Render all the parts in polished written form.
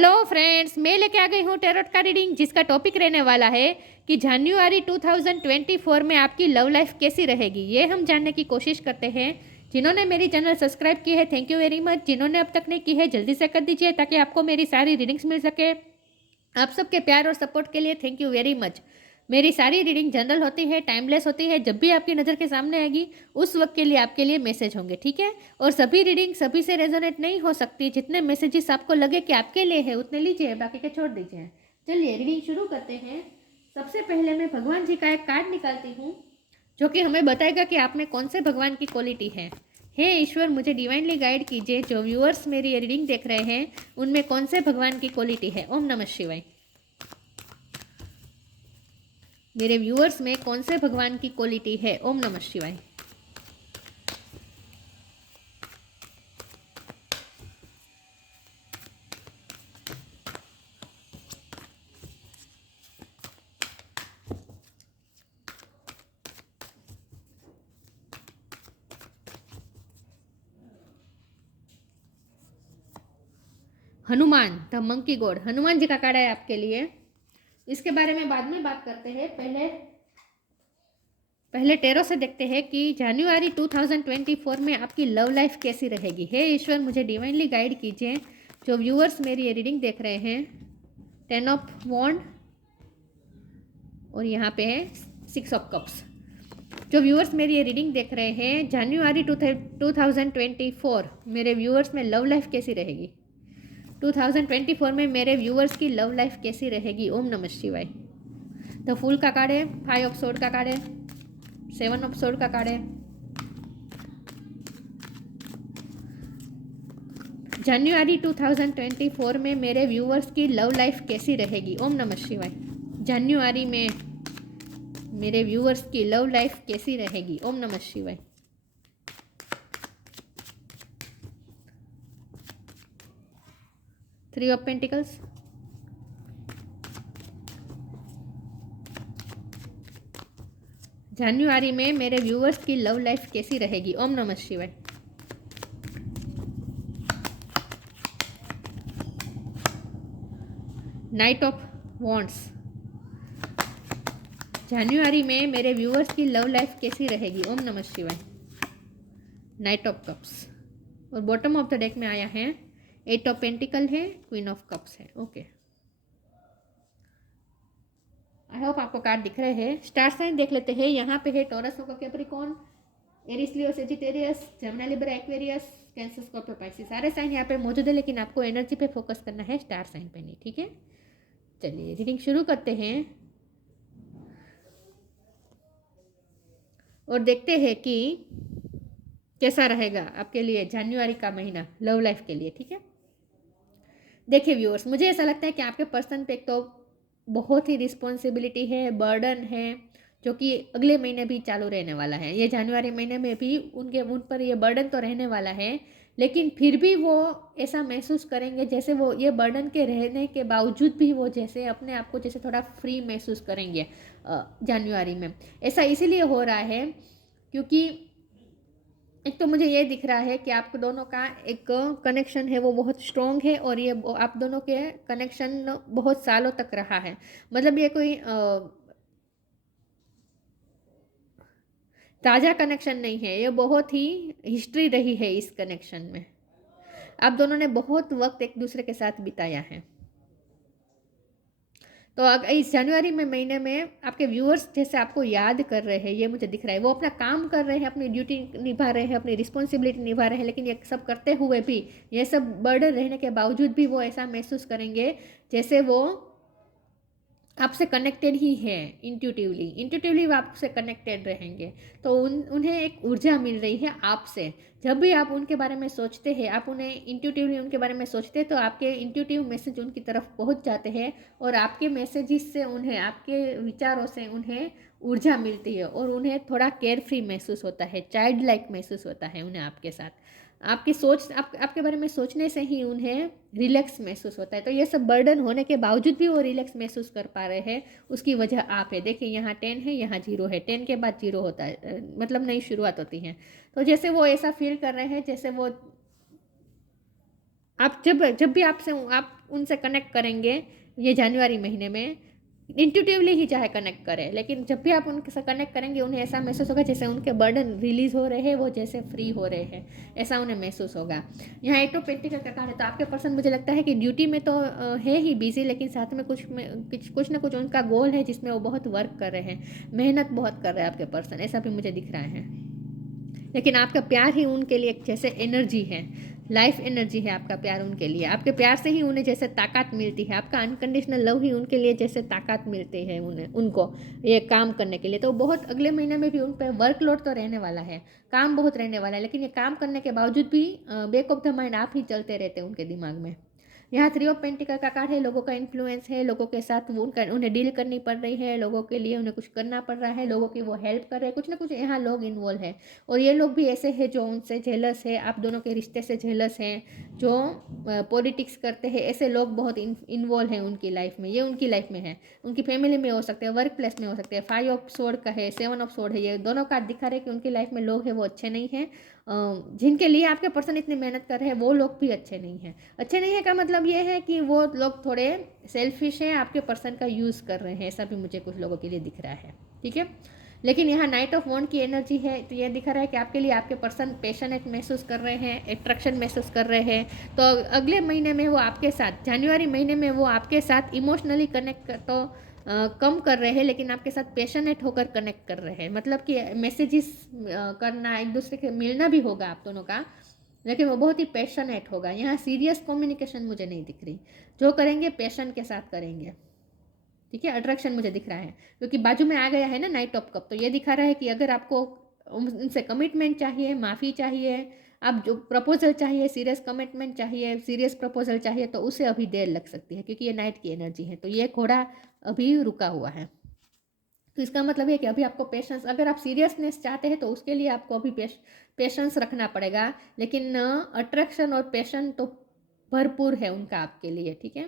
Hello friends, मैं लेके आ गई हूँ टैरोट का रीडिंग जिसका टॉपिक रहने वाला है कि जनवरी 2024 में आपकी लव लाइफ कैसी रहेगी। ये हम जानने की कोशिश करते हैं। जिन्होंने मेरी चैनल सब्सक्राइब की है, थैंक यू वेरी मच। जिन्होंने अब तक नहीं की है, जल्दी से कर दीजिए ताकि आपको मेरी सारी रीडिंग्स मिल सके। आप सबके प्यार और सपोर्ट के लिए थैंक यू वेरी मच। मेरी सारी रीडिंग जनरल होती है, टाइमलेस होती है। जब भी आपकी नज़र के सामने आएगी उस वक्त के लिए आपके लिए मैसेज होंगे, ठीक है। और सभी रीडिंग सभी से रेजोनेट नहीं हो सकती। जितने मैसेजेस आपको लगे कि आपके लिए है उतने लीजिए, बाकी के छोड़ दीजिए। चलिए रीडिंग शुरू करते हैं। सबसे पहले मैं भगवान जी का एक कार्ड निकालती हूँ जो कि हमें बताएगा कि आप में कौन से भगवान की क्वालिटी है। हे ईश्वर, मुझे डिवाइनली गाइड कीजिए। जो व्यूअर्स मेरी रीडिंग देख रहे हैं उनमें कौन से भगवान की क्वालिटी है। ओम नमः शिवाय। मेरे व्यूअर्स में कौन से भगवान की क्वालिटी है। ओम नमः शिवाय। Hanuman, the monkey god, Hanuman ji का कार्ड है आपके लिए। इसके बारे में बाद में बात करते हैं। पहले टेरो से देखते हैं कि जनवरी 2024 में आपकी लव लाइफ कैसी रहेगी। हे ईश्वर, मुझे डिवाइनली गाइड कीजिए। जो व्यूअर्स मेरी ये रीडिंग देख रहे हैं, 10 ऑफ वॉन्ड और यहाँ पे है 6 ऑफ कप्स। जो व्यूअर्स मेरी ये रीडिंग देख रहे हैं, जनवरी 2024 मेरे व्यूअर्स में लव लाइफ कैसी रहेगी। 2024 में मेरे व्यूअर्स की लव लाइफ कैसी रहेगी। ओम नमः शिवाय। द फूल का कार्ड है, 5 ऑफ सोर्ड का कार्ड है, 7 ऑफ सोर्ड का कार्ड है। जनवरी 2024 में मेरे व्यूअर्स की लव लाइफ कैसी रहेगी। ओम नमः शिवाय। जनवरी में मेरे व्यूअर्स की लव लाइफ कैसी रहेगी। ओम नमः शिवाय। थ्री ऑफ पेंटिकल्स, जनवरी में मेरे व्यूअर्स की लव लाइफ कैसी रहेगी। ओम नमः शिवाय। नाइट ऑफ वॉन्ड्स, जनवरी में मेरे व्यूअर्स की लव लाइफ कैसी रहेगी। ओम नमः शिवाय। नाइट ऑफ कप्स और बॉटम ऑफ द डेक में आया है 8 ऑफ पेंटिकल है, क्वीन ऑफ कप्स है। ओके, आई होप आपको कार्ड दिख रहे हैं। स्टार साइन देख लेते हैं। यहाँ पे है Taurus, Capricorn, Aries, Leo, Sagittarius, Gemini, Libra, Aquarius, Cancer, Scorpio, Pisces. सारे साइन यहाँ पे मौजूद है, लेकिन आपको एनर्जी पे फोकस करना है, स्टार साइन पे नहीं, ठीक है। चलिए रीडिंग शुरू करते हैं और देखते हैं कि कैसा रहेगा आपके लिए जनवरी का महीना लव लाइफ के लिए, ठीक है। देखिए व्यूअर्स, मुझे ऐसा लगता है कि आपके पर्सन पे एक तो बहुत ही रिस्पॉन्सिबिलिटी है, बर्डन है, जो कि अगले महीने भी चालू रहने वाला है। ये जनवरी महीने में भी उन पर ये बर्डन तो रहने वाला है, लेकिन फिर भी वो ऐसा महसूस करेंगे जैसे वो ये बर्डन के रहने के बावजूद भी वो जैसे अपने आप को जैसे थोड़ा फ्री महसूस करेंगे जनवरी में। ऐसा इसीलिए हो रहा है क्योंकि एक तो मुझे ये दिख रहा है कि आप दोनों का एक कनेक्शन है वो बहुत स्ट्रॉन्ग है, और ये आप दोनों के कनेक्शन बहुत सालों तक रहा है। मतलब ये कोई ताज़ा कनेक्शन नहीं है, ये बहुत ही हिस्ट्री रही है इस कनेक्शन में। आप दोनों ने बहुत वक्त एक दूसरे के साथ बिताया है। तो इस जनवरी में महीने में आपके व्यूअर्स जैसे आपको याद कर रहे हैं, ये मुझे दिख रहा है। वो अपना काम कर रहे हैं, अपनी ड्यूटी निभा रहे हैं, अपनी रिस्पॉन्सिबिलिटी निभा रहे हैं, लेकिन ये सब करते हुए भी, ये सब बर्डन रहने के बावजूद भी वो ऐसा महसूस करेंगे जैसे वो आपसे कनेक्टेड ही है। इंट्यूटिवली वो आपसे कनेक्टेड रहेंगे। तो उन्हें एक ऊर्जा मिल रही है आपसे। जब भी आप उनके बारे में सोचते हैं, आप उन्हें इंट्यूटिवली उनके बारे में सोचते हैं, तो आपके इंट्यूटिव मैसेज उनकी तरफ पहुंच जाते हैं, और आपके मैसेजेस से उन्हें, आपके विचारों से उन्हें ऊर्जा मिलती है, और उन्हें थोड़ा केयर फ्री महसूस होता है, चाइल्ड लाइक महसूस होता है उन्हें आपके साथ। आपकी सोच आपके बारे में सोचने से ही उन्हें रिलैक्स महसूस होता है। तो ये सब बर्डन होने के बावजूद भी वो रिलैक्स महसूस कर पा रहे हैं, उसकी वजह आप है। देखिए यहाँ 10 है, यहाँ 0 है, 10 के बाद 0 होता है, मतलब नई शुरुआत होती है। तो जैसे वो ऐसा फील कर रहे हैं जैसे वो आप जब भी आपसे आप उनसे कनेक्ट करेंगे ये जनवरी महीने में, इंट्यूटिवली ही चाहे कनेक्ट करें, लेकिन जब भी आप उनसे कनेक्ट करेंगे उन्हें ऐसा महसूस होगा जैसे उनके बर्डन रिलीज हो रहे हैं, वो जैसे फ्री हो रहे हैं, ऐसा उन्हें महसूस होगा। यहाँ एट ऑफ पेंटिकल का कार्ड है, तो आपके पर्सन मुझे लगता है कि ड्यूटी में तो है ही बिजी, लेकिन साथ में कुछ ना कुछ उनका गोल है जिसमें वो बहुत वर्क कर रहे हैं, मेहनत बहुत कर रहे हैं आपके पर्सन, ऐसा भी मुझे दिख रहा है। लेकिन आपका प्यार ही उनके लिए एक जैसे एनर्जी है, लाइफ एनर्जी है आपका प्यार उनके लिए, आपके प्यार से ही उन्हें जैसे ताकत मिलती है, आपका अनकंडीशनल लव ही उनके लिए जैसे ताकत मिलती है उनको ये काम करने के लिए। तो बहुत अगले महीने में भी उन पर वर्कलोड तो रहने वाला है, काम बहुत रहने वाला है, लेकिन ये काम करने के बावजूद भी बैक ऑफ द माइंड आप ही चलते रहते हैं उनके दिमाग में। यहाँ थ्री ऑफ पेंटिकल का कार्ड है, लोगों का इन्फ्लुएंस है, लोगों के साथ वो उन्हें डील करनी पड़ रही है, लोगों के लिए उन्हें कुछ करना पड़ रहा है, लोगों की वो हेल्प कर रहे हैं, कुछ ना कुछ यहाँ लोग इन्वॉल्व है। और ये लोग भी ऐसे हैं जो उनसे जेलस है, आप दोनों के रिश्ते से जेलस हैं, जो पॉलिटिक्स करते हैं, ऐसे लोग बहुत इन्वॉल्व हैं उनकी लाइफ में, ये उनकी लाइफ में है, उनकी फैमिली में हो सकते हैं, वर्क प्लेस में हो सकते हैं। 5 ऑफ सोर्ड का है, 7 ऑफ सोर्ड है, ये दोनों कार्ड दिखा रहे हैं कि उनकी लाइफ में लोग हैं वो अच्छे नहीं हैं, जिनके लिए आपके पर्सन इतनी मेहनत कर रहे हैं वो लोग भी अच्छे नहीं हैं। अच्छे नहीं है का मतलब ये है कि वो लोग थोड़े सेल्फिश हैं, आपके पर्सन का यूज़ कर रहे हैं, ऐसा भी मुझे कुछ लोगों के लिए दिख रहा है। ठीक है, लेकिन यहाँ नाइट ऑफ वॉन्ड की एनर्जी है, तो ये दिखा रहा है कि आपके लिए आपके पर्सन पैशनेट महसूस कर रहे हैं, अट्रैक्शन महसूस कर रहे हैं। तो अगले महीने में वो आपके साथ, जनवरी महीने में वो आपके साथ इमोशनली कनेक्ट तो कम कर रहे हैं, लेकिन आपके साथ पैशनेट होकर कनेक्ट कर रहे हैं, मतलब कि मैसेजेस करना, एक दूसरे के मिलना भी होगा आप दोनों का, लेकिन वो बहुत ही पैशनेट होगा। यहाँ सीरियस कम्युनिकेशन मुझे नहीं दिख रही, जो करेंगे पैशन के साथ करेंगे। ठीक है, अट्रैक्शन मुझे दिख रहा है क्योंकि बाजू में आ गया है ना नाइट ऑफ कप, तो ये दिखा रहा है कि अगर आपको उनसे कमिटमेंट चाहिए, माफ़ी चाहिए, आप जो प्रपोजल चाहिए, सीरियस कमिटमेंट चाहिए, सीरियस प्रपोजल चाहिए, तो उसे अभी देर लग सकती है क्योंकि ये नाइट की एनर्जी है, तो ये घोड़ा अभी रुका हुआ है। तो इसका मतलब है कि अभी आपको पेशेंस, अगर आप सीरियसनेस चाहते हैं तो उसके लिए आपको अभी पेशेंस रखना पड़ेगा, लेकिन अट्रैक्शन और पैशन तो भरपूर है उनका आपके लिए। ठीक है,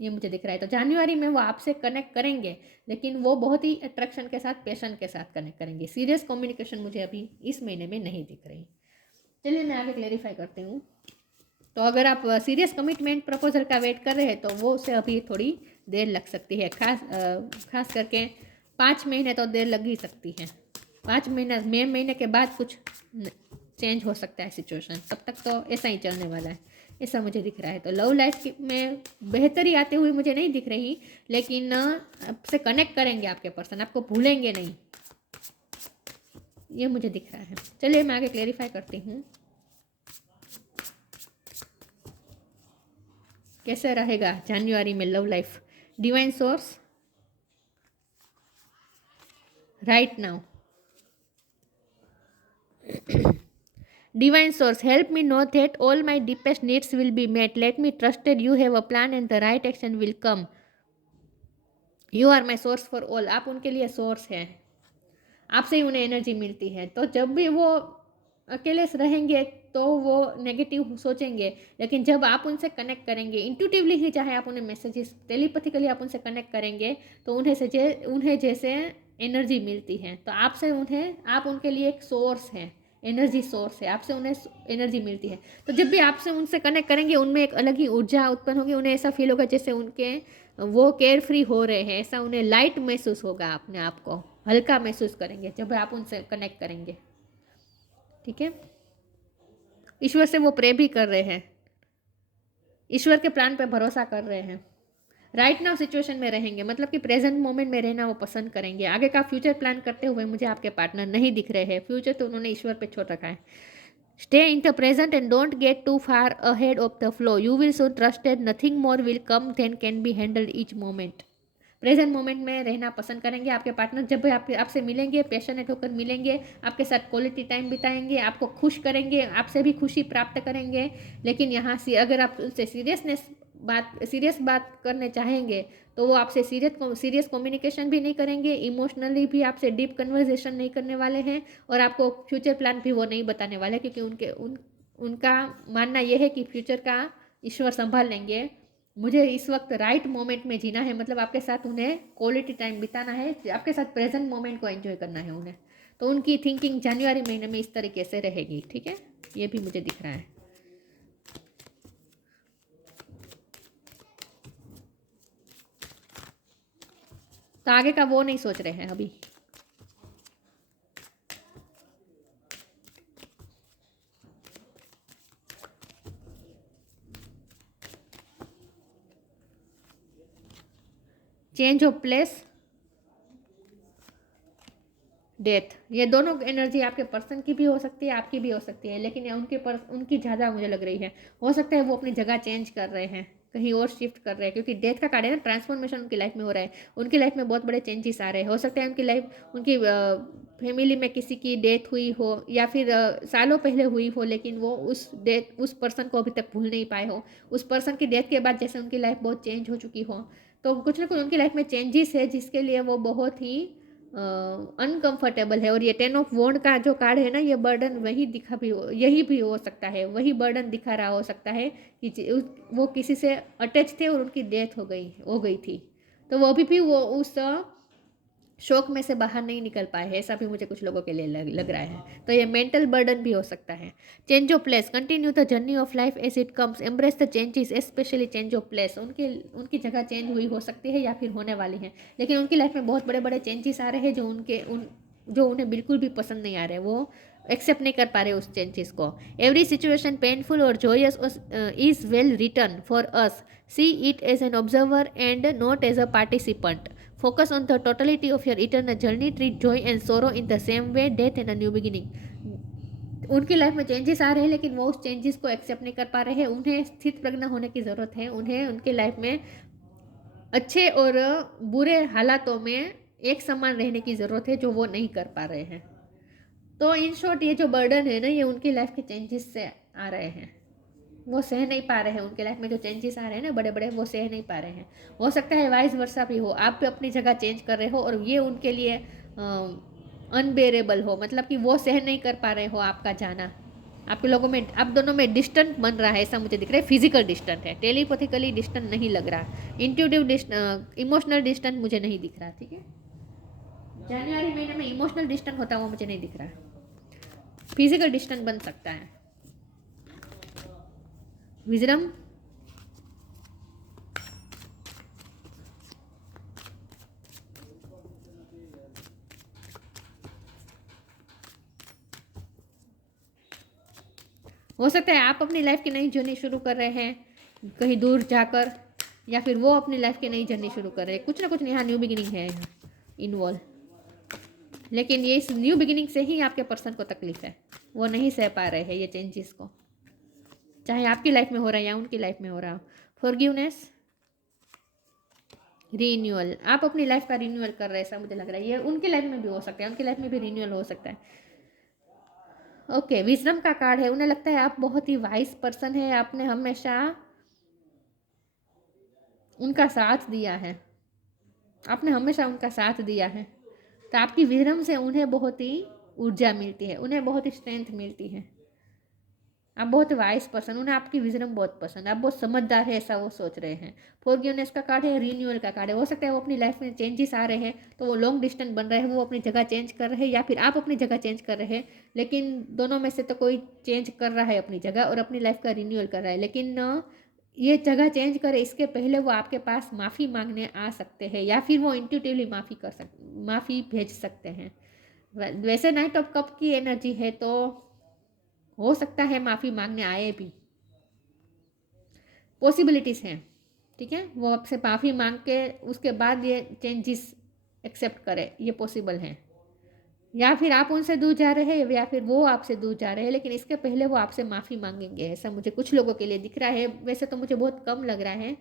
ये मुझे दिख रहा है। तो जनवरी में वो आपसे कनेक्ट करेंगे, लेकिन वो बहुत ही अट्रैक्शन के साथ, पैशन के साथ कनेक्ट करेंगे। सीरियस कम्युनिकेशन मुझे अभी इस महीने में नहीं दिख रही। चलिए मैं आगे क्लेरिफाई करती हूँ। तो अगर आप सीरियस कमिटमेंट प्रपोजल का वेट कर रहे हैं तो वो उसे अभी थोड़ी देर लग सकती है, खास करके 5 महीने तो देर लग ही सकती है। 5 महीने के बाद कुछ चेंज हो सकता है सिचुएशन, तब तक तो ऐसा ही चलने वाला है, ऐसा मुझे दिख रहा है। तो लव लाइफ में बेहतरी आते हुए मुझे नहीं दिख रही, लेकिन आपसे कनेक्ट करेंगे आपके पर्सन, आपको भूलेंगे नहीं, ये मुझे दिख रहा है। चलिए मैं आगे क्लेरिफाई करती हूँ कैसे रहेगा जनवरी में love life. Divine source right now, Divine source, help me know that all my deepest needs will be met. Let me trust that you have a plan and the right action will come. You are my source for all. आप उनके लिए source हैं, आपसे ही उन्हें energy मिलती है। तो जब भी वो अकेले रहेंगे तो वो नेगेटिव सोचेंगे, लेकिन जब आप उनसे कनेक्ट करेंगे इंट्यूटिवली ही, चाहे आप उन्हें मैसेजेस टेलीपैथिकली आप उनसे कनेक्ट करेंगे, तो उन्हें जैसे एनर्जी मिलती है, तो आपसे उन्हें, आप उनके लिए एक सोर्स है, एनर्जी सोर्स है, आपसे उन्हें एनर्जी मिलती है। तो जब भी आपसे उनसे कनेक्ट करेंगे उनमें एक अलग ही ऊर्जा उत्पन्न होगी, उन्हें ऐसा फील होगा जैसे उनके वो केयर फ्री हो रहे हैं, ऐसा उन्हें लाइट महसूस होगा, अपने आप को हल्का महसूस करेंगे जब आप उनसे कनेक्ट करेंगे। ठीक है, ईश्वर से वो प्रे भी कर रहे हैं, ईश्वर के प्लान पे भरोसा कर रहे हैं, राइट नाउ सिचुएशन में रहेंगे, मतलब कि प्रेजेंट मोमेंट में रहना वो पसंद करेंगे। आगे का फ्यूचर प्लान करते हुए मुझे आपके पार्टनर नहीं दिख रहे हैं, फ्यूचर तो उन्होंने ईश्वर पे छोड़ रखा है। Stay in the present and don't get too far ahead of the flow, you will so trusted nothing more will come than can be handled each moment. Present moment में रहना पसंद करेंगे आपके पार्टनर, जब भी आपसे मिलेंगे पैशनेट होकर मिलेंगे, आपके साथ क्वालिटी टाइम बिताएंगे, आपको खुश करेंगे, आपसे भी खुशी प्राप्त करेंगे। लेकिन यहाँ से अगर आप उनसे सीरियस बात करने चाहेंगे तो वो आपसे सीरियस कम्युनिकेशन भी नहीं करेंगे, इमोशनली भी आपसे डीप कन्वर्जेशन नहीं करने वाले हैं, और आपको फ्यूचर प्लान भी वो नहीं बताने वाले, क्योंकि उनका मानना यह है कि फ्यूचर का ईश्वर संभाल लेंगे, मुझे इस वक्त राइट मोमेंट में जीना है, मतलब आपके साथ उन्हें क्वालिटी टाइम बिताना है, आपके साथ प्रेजेंट मोमेंट को एंजॉय करना है उन्हें। तो उनकी थिंकिंग जनवरी महीने में इस तरीके से रहेगी। ठीक है, ये भी मुझे दिख रहा है। तो आगे का वो नहीं सोच रहे हैं अभी। चेंज ऑफ प्लेस, डेथ, ये दोनों एनर्जी आपके पर्सन की भी हो सकती है, आपकी भी हो सकती है, लेकिन ये उनकी ज़्यादा मुझे लग रही है। हो सकता है वो अपनी जगह चेंज कर रहे हैं, कहीं और शिफ्ट कर रहे हैं, क्योंकि डेथ का कार्ड है ना, ट्रांसफॉर्मेशन उनकी लाइफ में हो रहा है। उनकी लाइफ में बहुत बड़े चेंजेस आ रहे हैं। हो सकता है उनकी लाइफ, उनकी फैमिली में किसी की डेथ हुई हो, या फिर सालों पहले हुई हो, लेकिन वो उस पर्सन को अभी तक भूल नहीं पाए हो। उस पर्सन की डेथ के बाद जैसे उनकी लाइफ बहुत चेंज हो चुकी हो, तो कुछ ना कुछ उनकी लाइफ में चेंजेस है, जिसके लिए वो बहुत ही अनकंफर्टेबल है। और ये 10 ऑफ वॉन्ड का जो कार्ड है ना, ये बर्डन वही दिखा भी हो, यही भी हो सकता है, वही बर्डन दिखा रहा हो सकता है कि वो किसी से अटैच थे और उनकी डेथ हो गई थी। तो वो अभी भी वो उस शौक में से बाहर नहीं निकल पाए हैं, ऐसा भी मुझे कुछ लोगों के लिए लग रहा है। तो ये मेंटल बर्डन भी हो सकता है। Change of place, continue the journey of life as it comes, embrace the changes, specially change of place. उनकी जगह चेंज हुई हो सकती है या फिर होने वाली है, लेकिन उनकी लाइफ में बहुत बड़े बड़े चेंजेस आ रहे हैं जो उन्हें बिल्कुल भी पसंद नहीं आ रहे। वो एक्सेप्ट नहीं कर पा रहे उस चेंजेस को। एवरी सिचुएशन पेनफुल और joyous is well return for us, see it as an observer and not as a participant. Focus on the totality of your eternal journey. Treat joy and sorrow in the same way, death and a new beginning. उनकी life में changes आ रहे हैं, लेकिन वो उस changes को accept नहीं कर पा रहे हैं। उन्हें स्थित प्रज्ञ होने की ज़रूरत है। उन्हें उनके लाइफ में अच्छे और बुरे हालातों में एक समान रहने की ज़रूरत है, जो वो नहीं कर पा रहे हैं। तो इन शॉर्ट ये जो बर्डन है ना, ये उनकी लाइफ के चेंजेस से आ रहे हैं। वो सह नहीं पा रहे हैं, उनके लाइफ में जो चेंजेस आ रहे हैं ना बड़े बड़े, वो सह नहीं पा रहे हैं। हो सकता है वाइस वर्षा भी हो, आप भी अपनी जगह चेंज कर रहे हो और ये उनके लिए अनबेरेबल हो, मतलब कि वो सह नहीं कर पा रहे हो आपका जाना। आपके लोगों में, आप दोनों में डिस्टेंस बन रहा है, ऐसा मुझे दिख रहा है। फिजिकल डिस्टेंस है, टेलीपैथिकली डिस्टेंस नहीं लग रहा। इंट्यूटिव इमोशनल डिस्टेंस मुझे नहीं दिख रहा। ठीक है, जनवरी महीने में इमोशनल डिस्टेंस होता है वो मुझे नहीं दिख रहा। फिजिकल डिस्टेंस बन सकता है। विजडम, हो सकता है आप अपनी लाइफ की नई जर्नी शुरू कर रहे हैं कहीं दूर जाकर, या फिर वो अपनी लाइफ की नई जर्नी शुरू कर रहे हैं। कुछ ना कुछ यहाँ न्यू बिगिनिंग है इन्वॉल्व, लेकिन ये इस न्यू बिगिनिंग से ही आपके पर्सन को तकलीफ है। वो नहीं सह पा रहे हैं ये चेंजेस को, चाहे आपकी लाइफ में हो रहा है या उनकी लाइफ में हो रहा हो। फॉरगिवनेस, रीन्यूअल, आप अपनी लाइफ का रीन्यूअल कर रहे हैं ऐसा मुझे लग रहा है। ये उनकी लाइफ में भी हो सकता है, उनकी लाइफ में भी रीन्यूअल हो सकता है। ओके, विजडम का कार्ड है। उन्हें लगता है आप बहुत ही वाइज पर्सन है, आपने हमेशा उनका साथ दिया है, आपने हमेशा उनका साथ दिया है। तो आपकी विजडम से उन्हें बहुत ही ऊर्जा मिलती है, उन्हें बहुत ही स्ट्रेंथ मिलती है। आप बहुत वाइस पर्सन, उन्हें आपकी विजडम बहुत पसंद है, आप बहुत समझदार है ऐसा वो सोच रहे हैं। फॉरगिवनेस का कार्ड है, रीन्यूअल का कार्ड है। हो सकता है वो अपनी लाइफ में चेंजेस आ रहे हैं, तो वो लॉन्ग डिस्टेंस बन रहे हैं, वो अपनी जगह चेंज कर रहे हैं, या फिर आप अपनी जगह चेंज कर रहे हैं। लेकिन दोनों में से तो कोई चेंज कर रहा है अपनी जगह और अपनी लाइफ का रीन्यूअल कर रहा है। लेकिन ये जगह चेंज करे इसके पहले वो आपके पास माफ़ी मांगने आ सकते हैं, या फिर वो इंट्यूटिवली माफ़ी भेज सकते हैं। वैसे नाइट ऑफ कप की एनर्जी है, तो हो सकता है माफ़ी मांगने आए भी, पॉसिबिलिटीज़ हैं। ठीक है, वो आपसे माफ़ी मांग के उसके बाद ये चेंजेस एक्सेप्ट करे, ये पॉसिबल है। या फिर आप उनसे दूर जा रहे हैं, या फिर वो आपसे दूर जा रहे हैं, लेकिन इसके पहले वो आपसे माफ़ी मांगेंगे, ऐसा मुझे कुछ लोगों के लिए दिख रहा है। वैसे तो मुझे बहुत कम लग रहा है,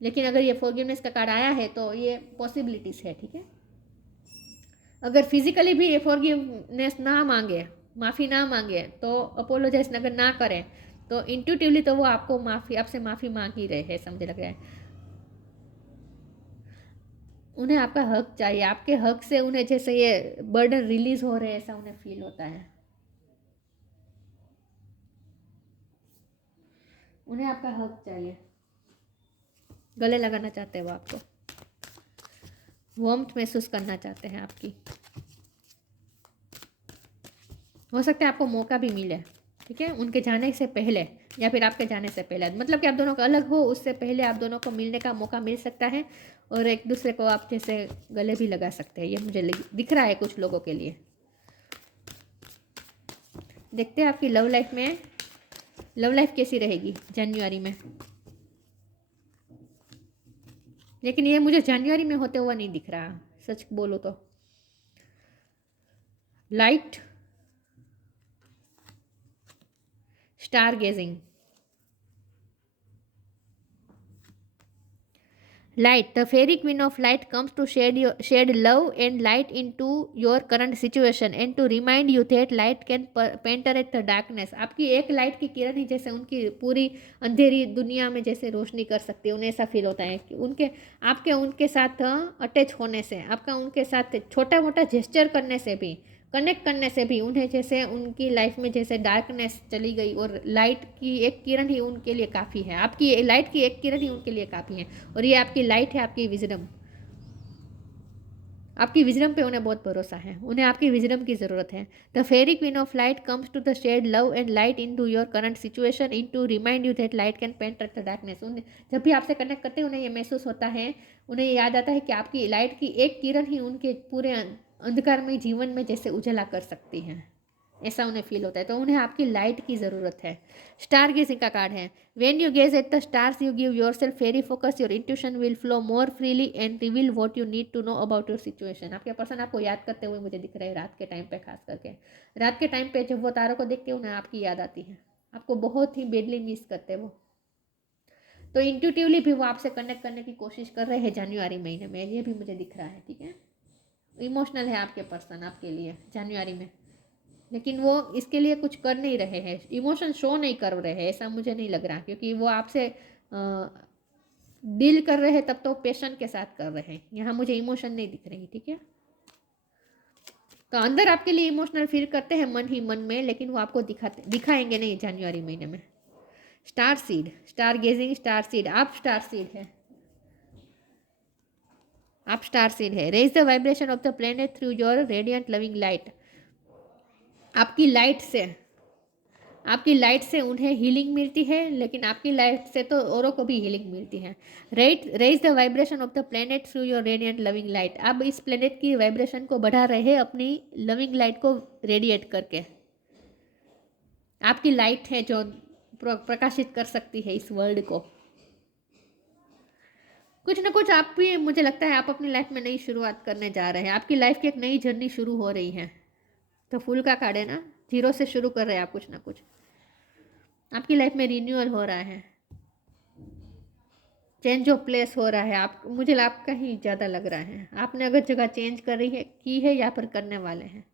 लेकिन अगर ये फॉरगिवनेस का कार्ड आया है तो ये पॉसिबिलिटीज़ है। ठीक है, अगर फिजिकली भी ये फॉरगिवनेस ना मांगे, माफ़ी ना मांगे, तो अपोलोजाइज अगर ना करें, तो इंट्यूटिवली तो वो आपसे माफ़ी मांग ही रहे हैं, समझे लग रहा है। उन्हें आपका हक चाहिए, आपके हक से उन्हें जैसे ये बर्डन रिलीज हो रहे हैं ऐसा उन्हें फील होता है। उन्हें आपका हक चाहिए, गले लगाना चाहते हैं वो आपको, वार्मथ महसूस करना चाहते हैं आपकी। हो सकता है आपको मौका भी मिले, ठीक है, उनके जाने से पहले या फिर आपके जाने से पहले, मतलब कि आप दोनों का अलग हो उससे पहले आप दोनों को मिलने का मौका मिल सकता है और एक दूसरे को आप जैसे गले भी लगा सकते हैं। ये मुझे दिख रहा है कुछ लोगों के लिए। देखते हैं आपकी लव लाइफ में, लव लाइफ कैसी रहेगी जनवरी में। लेकिन ये मुझे जनवरी में होते हुआ नहीं दिख रहा, सच बोलो तो। Light, stargazing, light, the fairy queen of light comes to shed love and light into your current situation and to remind you that light can penetrate the darkness। आपकी एक लाइट की किरण ही जैसे उनकी पूरी अंधेरी दुनिया में जैसे रोशनी कर सकती है। उन्हें ऐसा फील होता है कि आपके उनके साथ अटैच होने से, आपका उनके साथ छोटा मोटा जेस्चर करने से भी, कनेक्ट करने से भी उन्हें जैसे उनकी लाइफ में जैसे डार्कनेस चली गई और लाइट की एक किरण ही उनके लिए काफ़ी है। आपकी लाइट की एक किरण ही उनके लिए काफ़ी है और ये आपकी लाइट है, आपकी विजडम। आपकी विजडम पे उन्हें बहुत भरोसा है, उन्हें आपकी विजडम की ज़रूरत है। The fairy queen of light comes to the shed love and light into your current situation in to remind you that light can paint the darkness. उन्हें जब भी आपसे कनेक्ट करते हैं उन्हें ये महसूस होता है, उन्हें याद आता है कि आपकी लाइट की एक किरण ही उनके पूरे अंधकारमय जीवन में जैसे उजाला कर सकती है, ऐसा उन्हें फील होता है। तो उन्हें आपकी लाइट की ज़रूरत है। स्टार गेजिंग का कार्ड है। When you gaze at the stars you give yourself very focus, your intuition will flow more freely and reveal what you need to know about your situation. आपके person आपको याद करते हुए मुझे दिख रहे हैं रात के टाइम पे, खास करके रात के टाइम पे जब वो तारों को देखते हैं उन्हें आपकी याद आती है, आपको बहुत ही बेडली मिस करते हैं वो। तो इंट्यूटिवली भी वो आपसे कनेक्ट करने की कोशिश कर रहे हैं जनवरी महीने में, ये भी मुझे दिख रहा है। ठीक है, इमोशनल है आपके पर्सन आपके लिए जनवरी में, लेकिन वो इसके लिए कुछ कर नहीं रहे हैं, इमोशन शो नहीं कर रहे हैं, ऐसा मुझे नहीं लग रहा, क्योंकि वो आपसे डील कर रहे हैं तब तो पेशेंट के साथ कर रहे हैं, यहाँ मुझे इमोशन नहीं दिख रही। ठीक है, तो अंदर आपके लिए इमोशनल फील करते हैं मन ही मन में, लेकिन वो आपको दिखाएंगे नहीं जनवरी महीने में। Star seed, stargazing, star seed, आप स्टार सीड है, आप स्टार सीड है। Raise the vibration of the planet through your radiant loving light. आपकी लाइट से उन्हें हीलिंग मिलती है, लेकिन आपकी लाइट से तो औरों को भी हीलिंग मिलती है। Raise the vibration of the planet through your radiant loving light. अब इस प्लेनेट की वाइब्रेशन को बढ़ा रहे हैं अपनी लविंग लाइट को रेडिएट करके। आपकी लाइट है जो प्रकाशित कर सकती है इस वर्ल्ड को। कुछ ना कुछ आप भी, मुझे लगता है आप अपनी लाइफ में नई शुरुआत करने जा रहे हैं, आपकी लाइफ की एक नई जर्नी शुरू हो रही है। तो फूल का कार्ड है ना, जीरो से शुरू कर रहे हैं आप कुछ ना कुछ, आपकी लाइफ में रिन्यूअल हो रहा है, चेंज ऑफ प्लेस हो रहा है। आप, मुझे आपका ही ज़्यादा लग रहा है, आपने अगर जगह चेंज कर रही है की है या फिर करने वाले हैं।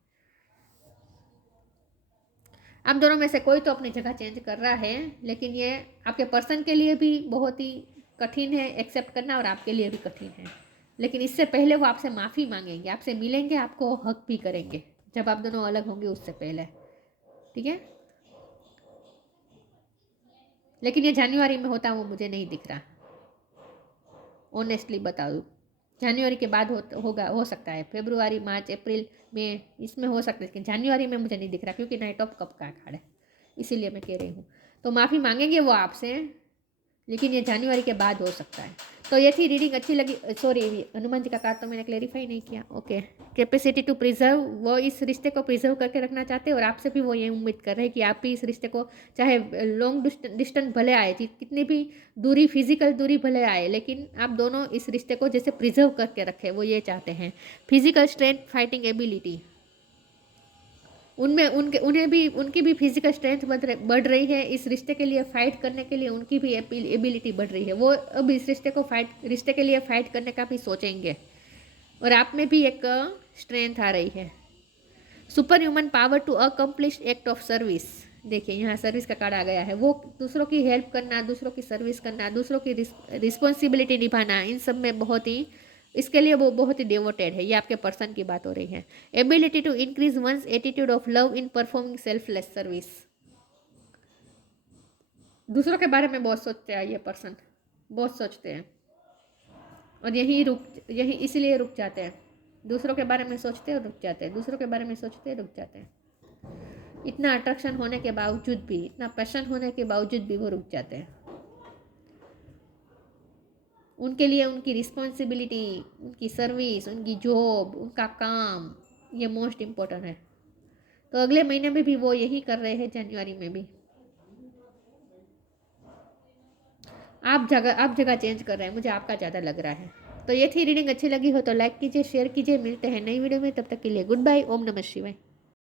आप दोनों में से कोई तो अपनी जगह चेंज कर रहा है, लेकिन ये आपके पर्सन के लिए भी बहुत ही कठिन है एक्सेप्ट करना और आपके लिए भी कठिन है। लेकिन इससे पहले वो आपसे माफ़ी मांगेंगे, आपसे मिलेंगे, आपको हक भी करेंगे जब आप दोनों अलग होंगे उससे पहले। ठीक है, लेकिन ये जनवरी में होता वो मुझे नहीं दिख रहा, ऑनेस्टली बता दूँ। जनवरी के बाद होगा, हो सकता है फरवरी, मार्च, अप्रैल में, इसमें हो सकता है, लेकिन जनवरी में मुझे नहीं दिख रहा, क्योंकि नाइट ऑफ कप का कार्ड है, इसीलिए मैं कह रही हूँ। तो माफ़ी मांगेंगे वो आपसे, लेकिन ये जनवरी के बाद हो सकता है। तो ये थी रीडिंग, अच्छी लगी। सॉरी, हनुमान जी का कार्ड तो मैंने क्लेरिफाई नहीं किया। ओके, कैपेसिटी टू प्रिजर्व, वो इस रिश्ते को प्रिजर्व करके रखना चाहते हैं और आपसे भी वो ये उम्मीद कर रहे हैं कि आप भी इस रिश्ते को, चाहे लॉन्ग डिस्टेंस भले आए, कितनी भी दूरी, फिजिकल दूरी भले आए, लेकिन आप दोनों इस रिश्ते को जैसे प्रिजर्व करके रखें, वो ये चाहते हैं। फिजिकल स्ट्रेंथ, फाइटिंग एबिलिटी, उन्हें भी, उनकी भी फिजिकल स्ट्रेंथ बढ़ रही है इस रिश्ते के लिए फाइट करने के लिए, उनकी भी एबिलिटी बढ़ रही है। वो अब इस रिश्ते के लिए फाइट करने का भी सोचेंगे और आप में भी एक स्ट्रेंथ आ रही है। Superhuman power to accomplish act of service, देखिए यहाँ सर्विस का कार्ड आ गया है। वो दूसरों की हेल्प करना, दूसरों की सर्विस करना, दूसरों की रिस्पॉन्सिबिलिटी निभाना, इन सब में बहुत ही, इसके लिए वो बहुत ही डिवोटेड है। ये आपके पर्सन की बात हो रही है। Ability to increase one's attitude of love in performing selfless service, दूसरों के बारे में बहुत सोचते हैं ये पर्सन, बहुत सोचते हैं और यही इसीलिए रुक जाते हैं। दूसरों के बारे में सोचते हैं और रुक जाते हैं, दूसरों के बारे में सोचते हैं, रुक जाते हैं। इतना अट्रैक्शन होने के बावजूद भी, इतना पैशन होने के बावजूद भी वो रुक जाते हैं। उनके लिए उनकी रिस्पॉन्सिबिलिटी, उनकी सर्विस, उनकी जॉब, उनका काम, ये मोस्ट इम्पोर्टेंट है। तो अगले महीने में भी वो यही कर रहे हैं, जनवरी में भी। आप जगह चेंज कर रहे हैं, मुझे आपका ज़्यादा लग रहा है। तो ये थी रीडिंग। अच्छी लगी हो तो लाइक कीजिए, शेयर कीजिए। मिलते हैं नई वीडियो में, तब तक के लिए गुड बाय। ओम नमः शिवाय।